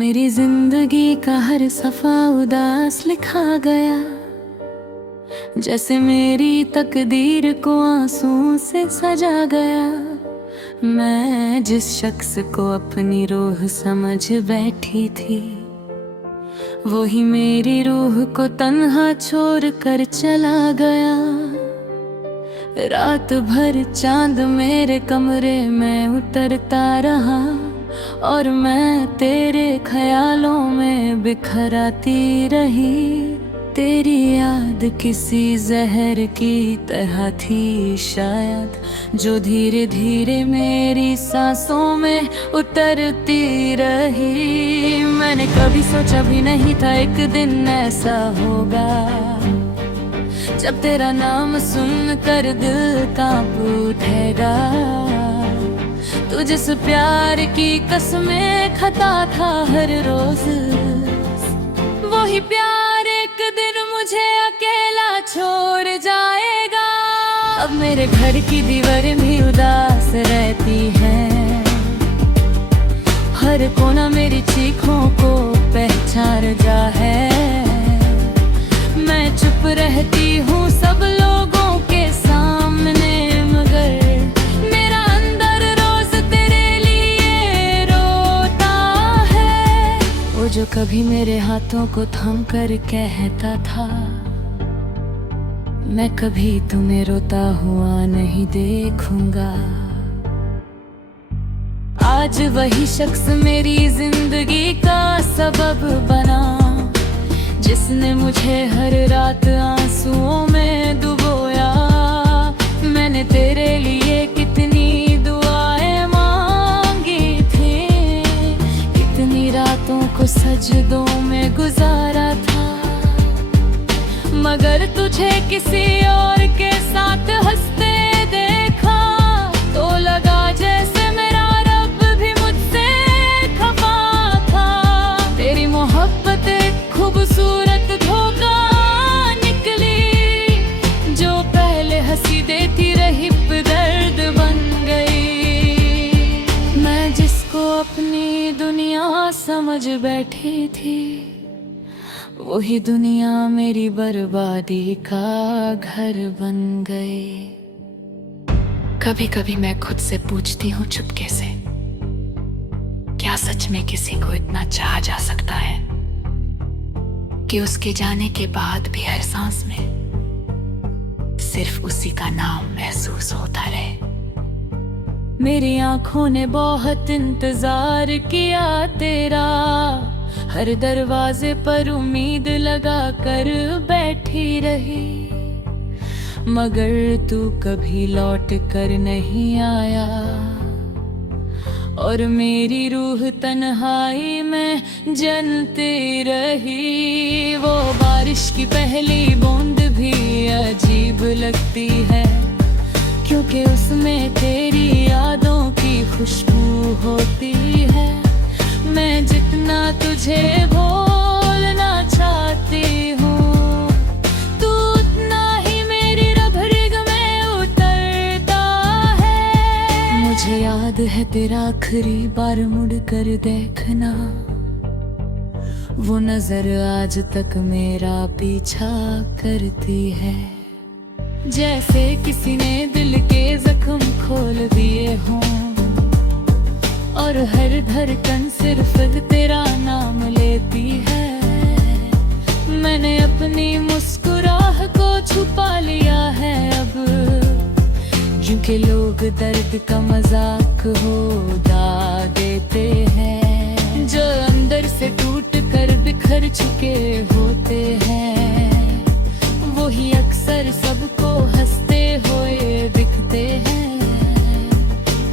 मेरी जिंदगी का हर सफा उदास लिखा गया, जैसे मेरी तकदीर को आंसू से सजा गया। मैं जिस शख्स को अपनी रूह समझ बैठी थी, वो ही मेरी रूह को तन्हा छोड़ कर चला गया। रात भर चांद मेरे कमरे में उतरता रहा, और मैं तेरे ख्यालों में बिखराती रही। तेरी याद किसी जहर की तरह थी शायद, जो धीरे धीरे मेरी सांसों में उतरती रही। मैंने कभी सोचा भी नहीं था एक दिन ऐसा होगा, जब तेरा नाम सुनकर दिल कांप उठेगा। तू जिस प्यार की कसमें खाता था हर रोज, वही प्यार एक दिन मुझे अकेला छोड़ जाएगा। अब मेरे घर की दीवारें भी उदास रहती हैं, हर कोना मेरी चीखों को पहचान रहा है। मैं चुप रहती हूँ सब लोगों के सामने, मगर मेरा अंदर रोज तेरे लिए रोता है। वो जो कभी मेरे हाथों को थाम कर कहता था, मैं कभी तुम्हें रोता हुआ नहीं देखूंगा। आज वही शख्स मेरी जिंदगी का सबब बना, जिसने मुझे हर रात आंसुओं में डुबोया। मैंने तेरे लिए कितनी दुआएं मांगी थी, कितनी रातों को सजदों में गुजारा था, मगर तुझे किसी और के साथ हंसते देखा तो लगा जैसे मेरा रब भी मुझसे खफा था। तेरी मोहब्बत खूबसूरत धोखा निकली, जो पहले हंसी देती रही दर्द बन गई। मैं जिसको अपनी दुनिया समझ बैठी थी, वही दुनिया मेरी बर्बादी का घर बन गई। कभी कभी मैं खुद से पूछती हूँ चुपके से, क्या सच में किसी को इतना चाहा जा सकता है कि उसके जाने के बाद भी हर सांस में सिर्फ उसी का नाम महसूस होता रहे। मेरी आंखों ने बहुत इंतजार किया तेरा, हर दरवाजे पर उम्मीद लगा कर बैठी रही, मगर तू कभी लौट कर नहीं आया। और मेरी रूह तन्हाई में जलती रही। वो बारिश की पहली बूंद भी अजीब लगती है, क्योंकि उसमें तेरी यादों की खुशबू होती है। मैं जितना तुझे भूलना चाहती हूँ, तू उतना ही मेरी रग-रग में उतरता है। मुझे याद है तेरा आखिरी बार मुड़ कर देखना, वो नजर आज तक मेरा पीछा करती है। जैसे किसी ने दिल के जख्म खोल दिए हों, और हर धड़कन सिर्फ तेरा नाम लेती है। मैंने अपनी मुस्कुराहट को छुपा लिया है अब, क्योंकि लोग दर्द का मजाक उड़ा देते हैं। जो अंदर से टूट कर बिखर चुके होते हैं, वही अक्सर सबको हंसते हुए दिखते हैं।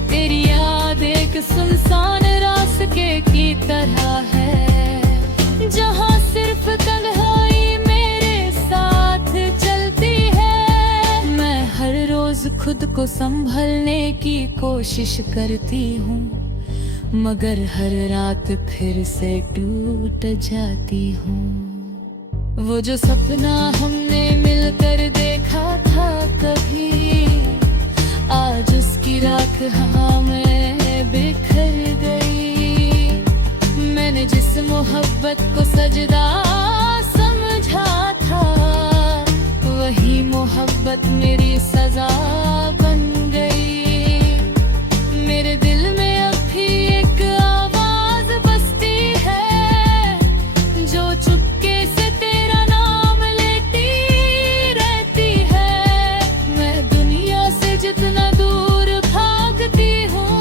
तेरी याद एक सुनसान रास्ते की तरह है, जहाँ सिर्फ तन्हाई मेरे साथ चलती है। मैं हर रोज खुद को संभलने की कोशिश करती हूँ, मगर हर रात फिर से टूट जाती हूँ। वो जो सपना हमने मिलकर देखा था कभी, आज उसकी राख हवा में बिखर गई। मैंने जिस मोहब्बत को सजदा समझा था, वही मोहब्बत मेरी सजा बन गई। मेरे दिल में अब भी एक आवाज बसती है, जो चुपके से तेरा नाम लेती रहती है। मैं दुनिया से जितना दूर भागती हूँ,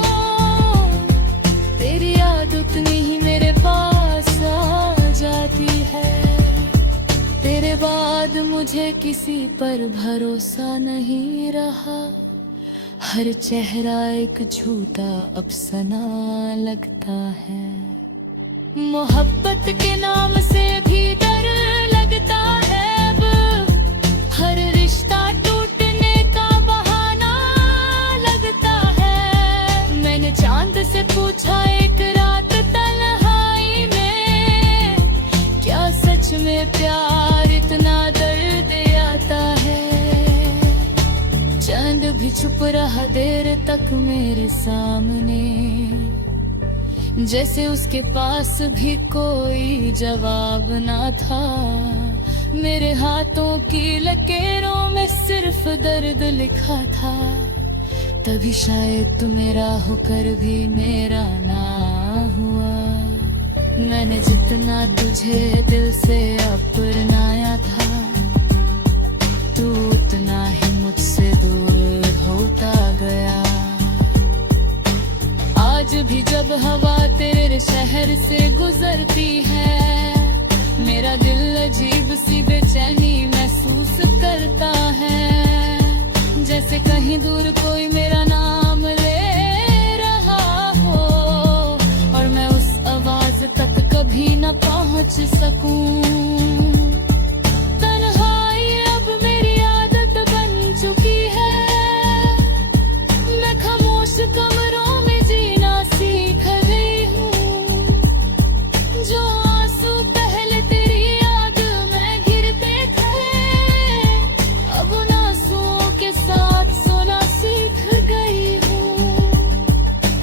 तेरी याद उतनी ही मेरे पास आ जाती है। तेरे बाद मुझे किसी पर भरोसा नहीं रहा, हर चेहरा एक झूठा अफसाना लगता है। मोहब्बत के नाम से भी डर लगता है, अब हर रिश्ता टूटने का बहाना लगता है। मैंने चांद से पूछा एक रात तन्हाई में, क्या सच में प्यार इतना दर्द आता है। चांद भी चुप रहा देर तक मेरे सामने, जैसे उसके पास भी कोई जवाब ना था। मेरे हाथों की लकीरों में सिर्फ दर्द लिखा था, तभी शायद तू मेरा होकर भी मेरा ना हुआ। मैंने जितना तुझे दिल से अपनाया था, तू उतना ही मुझसे दूर होता गया। आज भी जब हवा तेरे शहर से गुजरती है, मेरा दिल अजीब सी बेचैनी महसूस करता है। जैसे कहीं दूर कोई मेरा नाम ले रहा हो, और मैं उस आवाज तक कभी न पहुंच सकूं। तन्हाई अब मेरी आदत बन चुकी है, मैं खामोश कमरों में जीना सीख गई हूँ। जो आंसू पहले तेरी याद में गिरते थे, अब उन आंसुओं के साथ सोना सीख गई हूँ।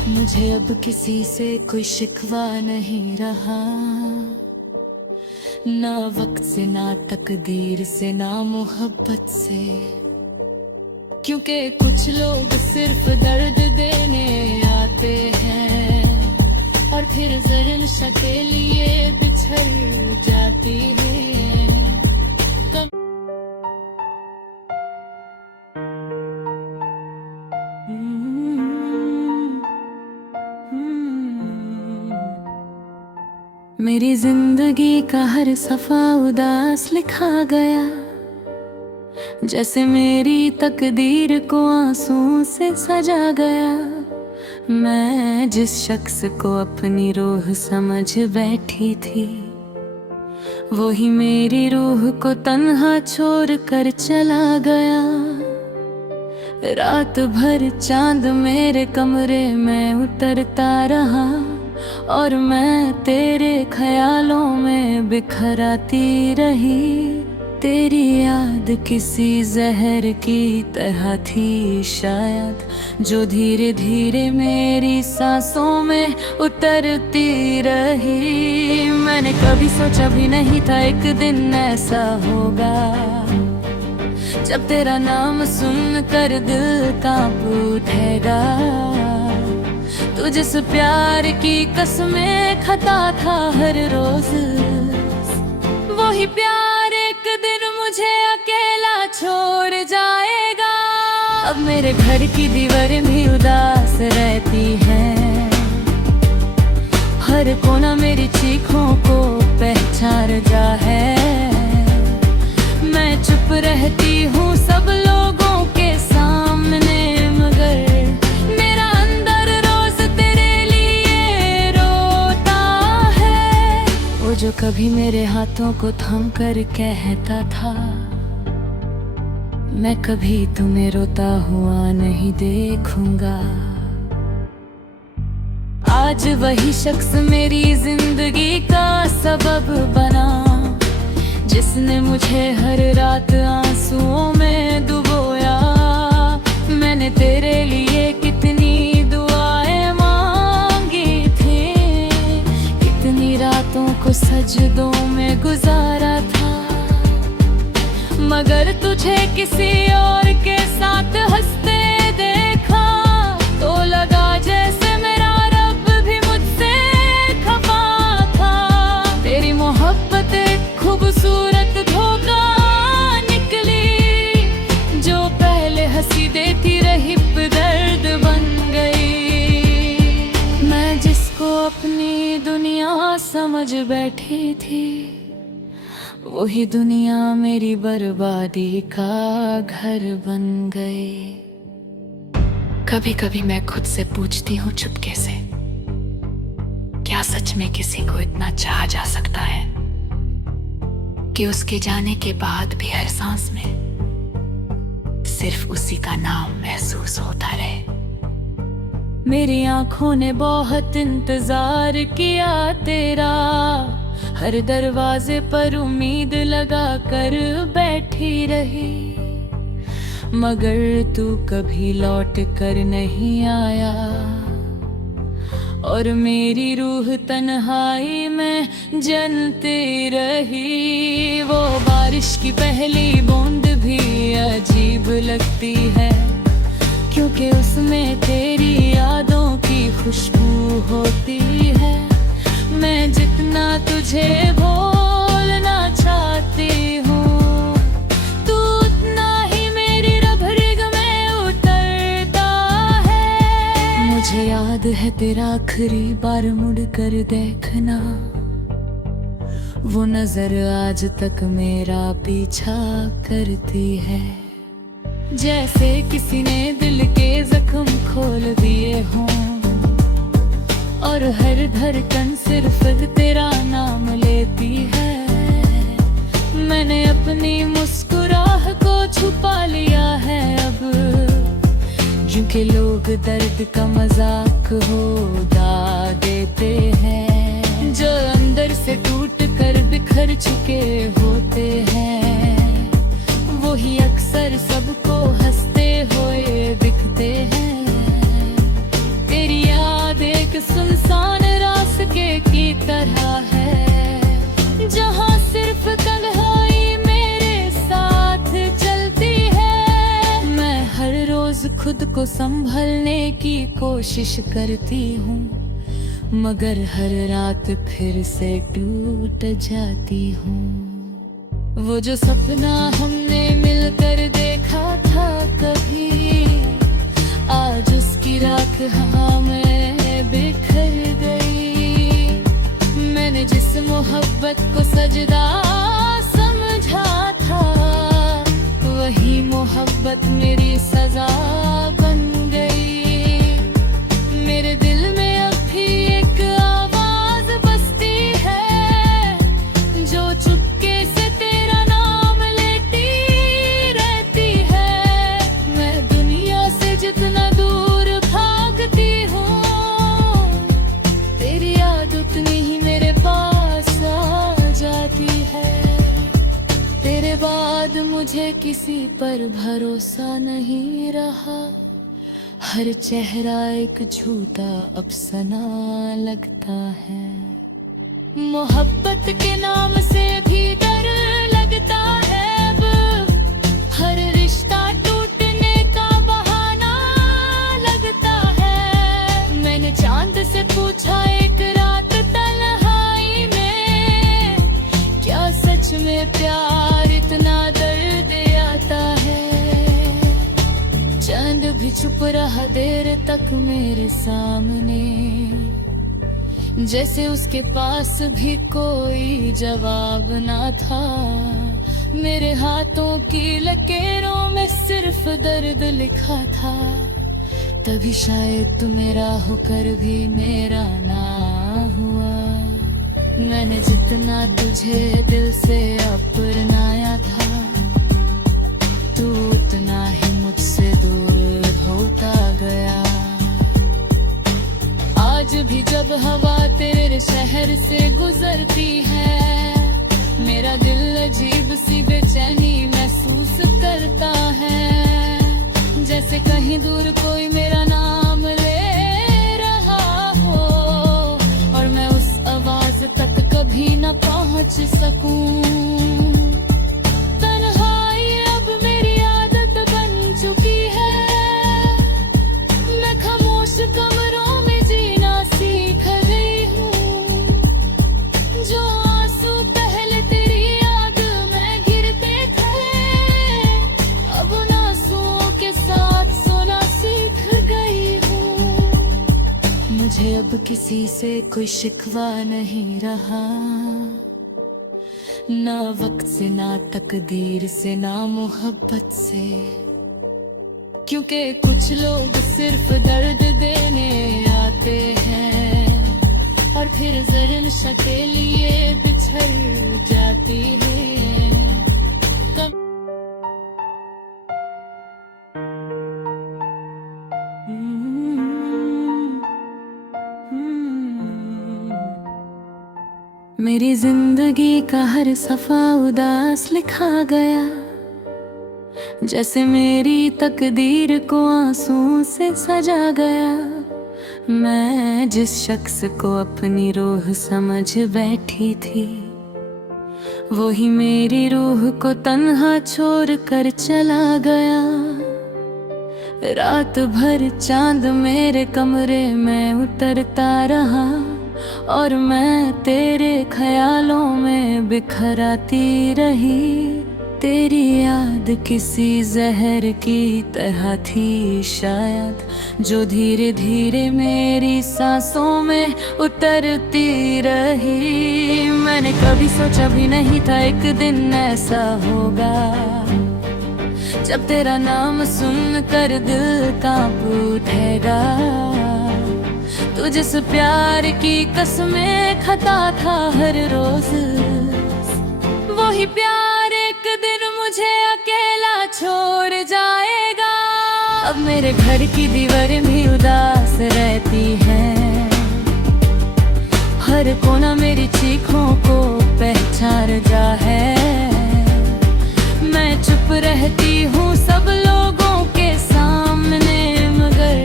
मुझे अब किसी से कोई शिकवा नहीं रहा, ना वक्त से, ना तकदीर से, ना मोहब्बत से। क्योंकि कुछ लोग सिर्फ दर्द देने आते हैं, और फिर जरा नशा के लिए बिछड़ जाती है। मेरी जिंदगी का हर सफा उदास लिखा गया, जैसे मेरी तकदीर को आंसू से सजा गया। मैं जिस शख्स को अपनी रूह समझ बैठी थी, वही मेरी रूह को तन्हा छोड़ कर चला गया। रात भर चांद मेरे कमरे में उतरता रहा, और मैं तेरे ख्यालों में बिखराती रही। तेरी याद किसी जहर की तरह थी शायद, जो धीरे धीरे मेरी सांसों में उतरती रही। मैंने कभी सोचा भी नहीं था एक दिन ऐसा होगा, जब तेरा नाम सुनकर दिल कांप उठेगा। तू जिस प्यार की कसमें खाता था हर रोज, वही प्यार एक दिन मुझे अकेला छोड़ जाएगा। अब मेरे घर की दीवारें भी उदास रहती हैं, हर कोना मेरी चीखों को पहचान जा है। मैं चुप रहती हूँ सब लोगों के सामने, मगर मेरा अंदर रोज तेरे लिए रोता है। वो जो कभी मेरे हाथों को थाम कर कहता था, मैं कभी तुम्हें रोता हुआ नहीं देखूंगा। आज वही शख्स मेरी जिंदगी का सबब बना, जिसने मुझे हर रात आंसुओं में डुबोया। मैंने तेरे लिए कितनी दुआएं मांगी थी, कितनी सजदों में गुजारा था, मगर तुझे किसी और के साथ हंसते देखा तो लगा जैसे मेरा रब भी मुझसे खफा था। तेरी मोहब्बत एक खूबसूरत धोखा निकली, जो पहले हंसी देती रही दर्द बन गई। मैं जिसको अपनी दुनिया समझ बैठी थी, वही दुनिया मेरी बर्बादी का घर बन गई। कभी कभी मैं खुद से पूछती हूँ चुपके से, क्या सच में किसी को इतना चाहा जा सकता है कि उसके जाने के बाद भी हर सांस में सिर्फ उसी का नाम महसूस होता रहे। मेरी आंखों ने बहुत इंतजार किया तेरा, हर दरवाजे पर उम्मीद लगा कर बैठी रही, मगर तू कभी लौट कर नहीं आया और मेरी रूह तन्हाई में जलती रही। वो बारिश की पहली बूंद भी अजीब लगती है, क्योंकि उसमें तेरी यादों की खुशबू होती है। मैं जितना तुझे भूलना चाहती हूँ, तू उतना ही मेरी रग में उतरता है। मुझे याद है तेरा आखिरी बार मुड़ कर देखना, वो नजर आज तक मेरा पीछा करती है। जैसे किसी ने दिल के जख्म खोल दिए हों और हर धड़कन सिर्फ तेरा नाम लेती है। मैंने अपनी मुस्कुराहट को छुपा लिया है अब, क्योंकि लोग दर्द का मजाक उड़ा देते हैं। जो अंदर से टूट कर बिखर चुके होते हैं, वही अक्सर सबको हंसते हुए दिखते हैं। तेरी याद एक सुनसान रास्ते की तरह है, जहाँ सिर्फ तन्हाई मेरे साथ चलती है। मैं हर रोज खुद को संभलने की कोशिश करती हूँ, मगर हर रात फिर से टूट जाती हूँ। वो जो सपना हमने मिलकर देखा था कभी, आज उसकी राख हवा में बिखर गई। मैंने जिस मोहब्बत को सजदा समझा था, वही मोहब्बत मेरी सजा बन गई। मेरे दिल में अब भी एक आवाज बसती है, जो चुपके से तेरा नाम लेती रहती है। मैं दुनिया से जितना दूर भागती हूँ, तेरी याद उतनी ही मेरे पास आ जाती है। तेरे बाद मुझे किसी पर भरोसा नहीं रहा, हर चेहरा एक झूठा अफसाना लगता है। मोहब्बत के नाम से भी डर लगता है अब, हर रिश्ता टूटने का बहाना लगता है। मैंने चांद से पूछा एक रात तन्हाई में, क्या सच में प्यार इतना दर्द आता है। चांद भी चुप रहा देर तक मेरे सामने, जैसे उसके पास भी कोई जवाब ना था। मेरे हाथों की लकीरों में सिर्फ दर्द लिखा था, तभी शायद तू मेरा होकर भी मेरा ना हुआ। मैंने जितना तुझे दिल से अपनाया था, तू उतना ही मुझसे दूर होता गया। आज भी जब हवा तेरे शहर से गुजरती है, मेरा दिल अजीब सी बेचैनी महसूस करता है। जैसे कहीं दूर कोई मेरा नाम ले रहा हो, और मैं उस आवाज तक कभी न पहुंच सोच सकूं। तन्हाई अब मेरी आदत बन चुकी है, मैं खामोश कमरों में जीना सीख गई हूँ। जो आंसू पहले तेरी याद में गिरते थे, अब उन आंसुओं के साथ सोना सीख गई हूँ। मुझे अब किसी से कोई शिकवा नहीं रहा, ना वक्त से, ना तकदीर से, ना मोहब्बत से। क्योंकि कुछ लोग सिर्फ दर्द देने आते हैं और फिर ज़रन के लिए बिछड़ जाती है। मेरी जिंदगी का हर सफा उदास लिखा गया, जैसे मेरी तकदीर को आंसू से सजा गया। मैं जिस शख्स को अपनी रूह समझ बैठी थी, वही मेरी रूह को तन्हा छोड़ कर चला गया। रात भर चांद मेरे कमरे में उतरता रहा और मैं तेरे ख्यालों में बिखराती रही। तेरी याद किसी जहर की तरह थी शायद, जो धीरे धीरे मेरी सांसों में उतरती रही। मैंने कभी सोचा भी नहीं था एक दिन ऐसा होगा, जब तेरा नाम सुनकर दिल कांप उठेगा। तू जिस प्यार की कसमें खाता था हर रोज, वही प्यार एक दिन मुझे अकेला छोड़ जाएगा। अब मेरे घर की दीवारें भी उदास रहती हैं, हर कोना मेरी चीखों को पहचान जा है। मैं चुप रहती हूँ सब लोगों के सामने, मगर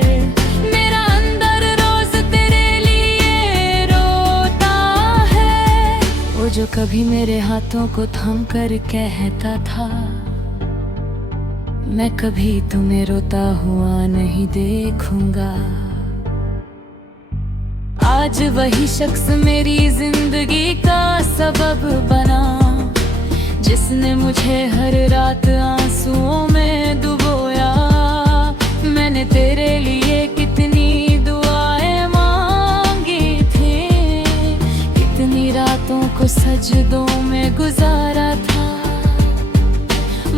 मेरा अंदर रोज तेरे लिए रोता है। वो जो कभी मेरे हाथों को थाम कर कहता था, मैं कभी तुम्हें रोता हुआ नहीं देखूंगा। आज वही शख्स मेरी जिंदगी का सबब बना, जिसने मुझे हर रात आंसुओं में डुबोया। मैंने तेरे लिए कितनी दुआएं मांगी थी, कितनी रातों को सजदों में गुजारा था।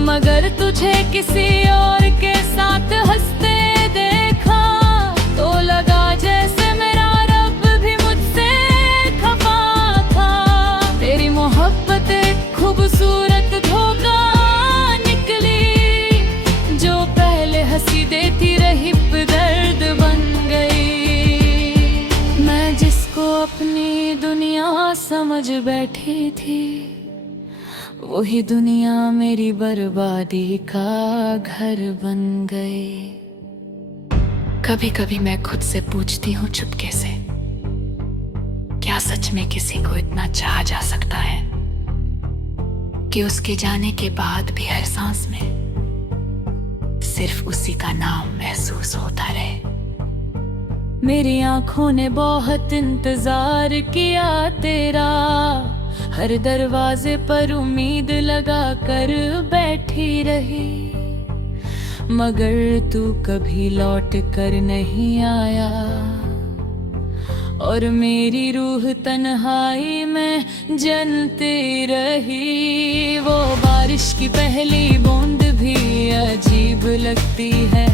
मगर तुझे किसी और के साथ हंसते देखा, तो लगा जैसे मेरा रब भी मुझसे खफा था। तेरी मोहब्बत खूबसूरत धोखा निकली, जो पहले हंसी देती रही दर्द बन गई। मैं जिसको अपनी दुनिया समझ बैठी थी, वही दुनिया मेरी बर्बादी का घर बन गई। कभी कभी मैं खुद से पूछती हूँ चुपके से, क्या सच में किसी को इतना चाहा जा सकता है कि उसके जाने के बाद भी हर सांस में सिर्फ उसी का नाम महसूस होता रहे। मेरी आंखों ने बहुत इंतजार किया तेरा, हर दरवाजे पर उम्मीद लगा कर बैठी रही। मगर तू कभी लौट कर नहीं आया, और मेरी रूह तन्हाई में जलती रही। वो बारिश की पहली बूंद भी अजीब लगती है,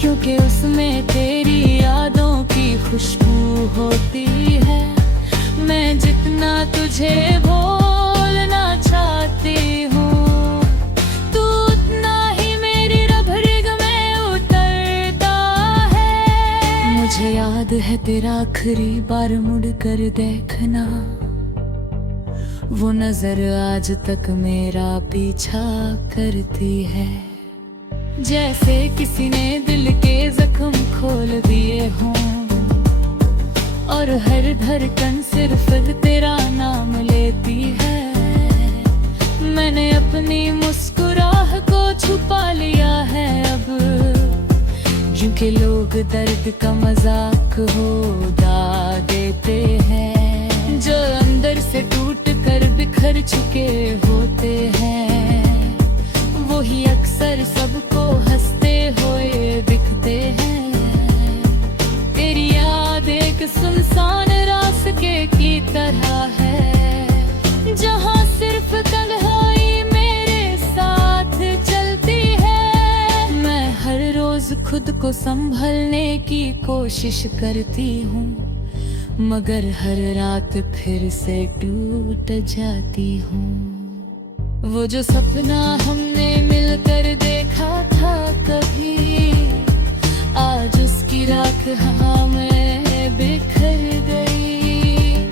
क्योंकि उसमें तेरी यादों की खुशबू होती है। मैं जितना तुझे भूलना चाहती हूँ, तू उतना ही मेरी रग में उतरता है। मुझे याद है तेरा आखिरी बार मुड़ कर देखना, वो नजर आज तक मेरा पीछा करती है। जैसे किसी ने दिल के जख्म खोल दिए हों और हर धड़कन सिर्फ तेरा नाम लेती है। मैंने अपनी मुस्कुराहट को छुपा लिया है अब, क्योंकि लोग दर्द का मजाक उड़ा देते हैं। जो अंदर से टूट कर बिखर चुके होते हैं, वो ही अक्सर सबको हंसते हुए दिखते हैं। तेरी याद एक सुनसान रास्ते की तरह है, जहाँ सिर्फ तन्हाई मेरे साथ चलती है। मैं हर रोज खुद को संभलने की कोशिश करती हूँ, मगर हर रात फिर से टूट जाती हूँ। वो जो सपना हमने मिलकर देखा था कभी, आज उसकी राख हवा में बिखर गई।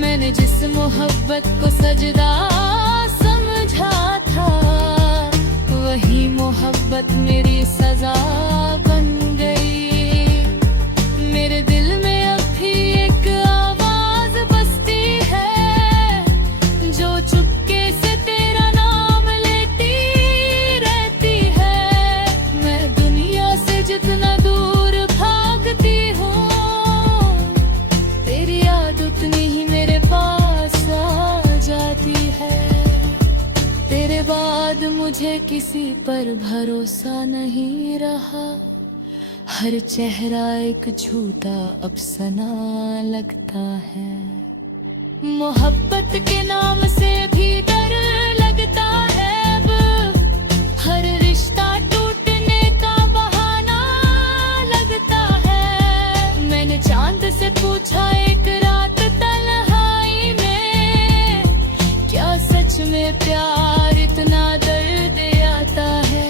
मैंने जिस मोहब्बत को सजदा समझा था, वही मोहब्बत मेरी सजा बन गई। मेरे दिल में अब भी एक आवाज बसती है, जो चुपके से तेरा नाम लेती रहती है। मैं दुनिया से जितना दूर भागती हूँ, तेरी याद उतनी ही मेरे पास आ जाती है। तेरे बाद मुझे किसी पर भरोसा नहीं रहा, हर चेहरा एक झूठा अफसाना लगता है। मोहब्बत के नाम से भी डर लगता है अब, हर रिश्ता टूटने का बहाना लगता है। मैंने चांद से पूछा एक रात तन्हाई में, क्या सच में प्यार इतना दर्द आता है।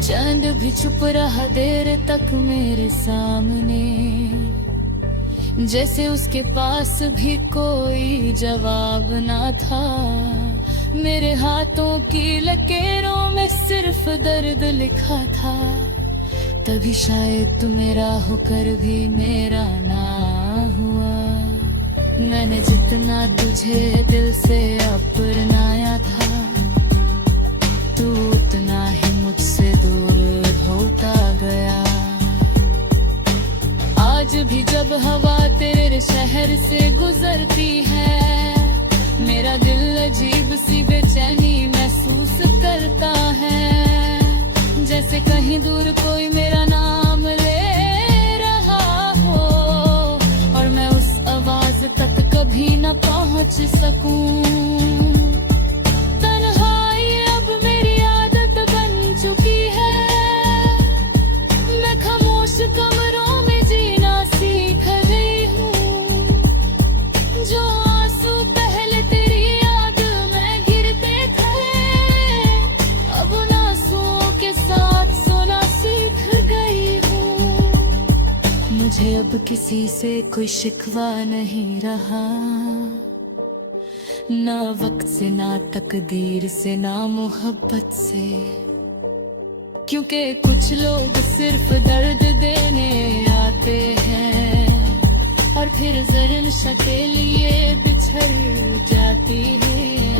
चांद भी चुप रहा देर तक मेरे सामने, जैसे उसके पास भी कोई जवाब ना था। मेरे हाथों की लकीरों में सिर्फ दर्द लिखा था, तभी शायद तू मेरा होकर भी मेरा ना हुआ। मैंने जितना तुझे दिल से अपनाया था, तू उतना ही मुझसे दूर होता गया। आज भी जब हवा तेरे शहर से गुजरती है, मेरा दिल अजीब सी बेचैनी महसूस करता है। जैसे कहीं दूर कोई मेरा नाम ले रहा हो, और मैं उस आवाज तक कभी न पहुंच सकूं। तन्हाई अब मेरी आदत बन चुकी है, मैं खामोश कमरों में जीना सीख गई हूँ। जो आंसू पहले तेरी याद में गिरते थे, अब उन आंसुओं के साथ सोना सीख गई हूँ। मुझे अब किसी से कोई शिकवा नहीं रहा, ना वक्त से, ना तकदीर से, ना मोहब्बत से। क्योंकि कुछ लोग सिर्फ दर्द देने आते हैं, और फिर जरन के लिए बिछड़ जाती है।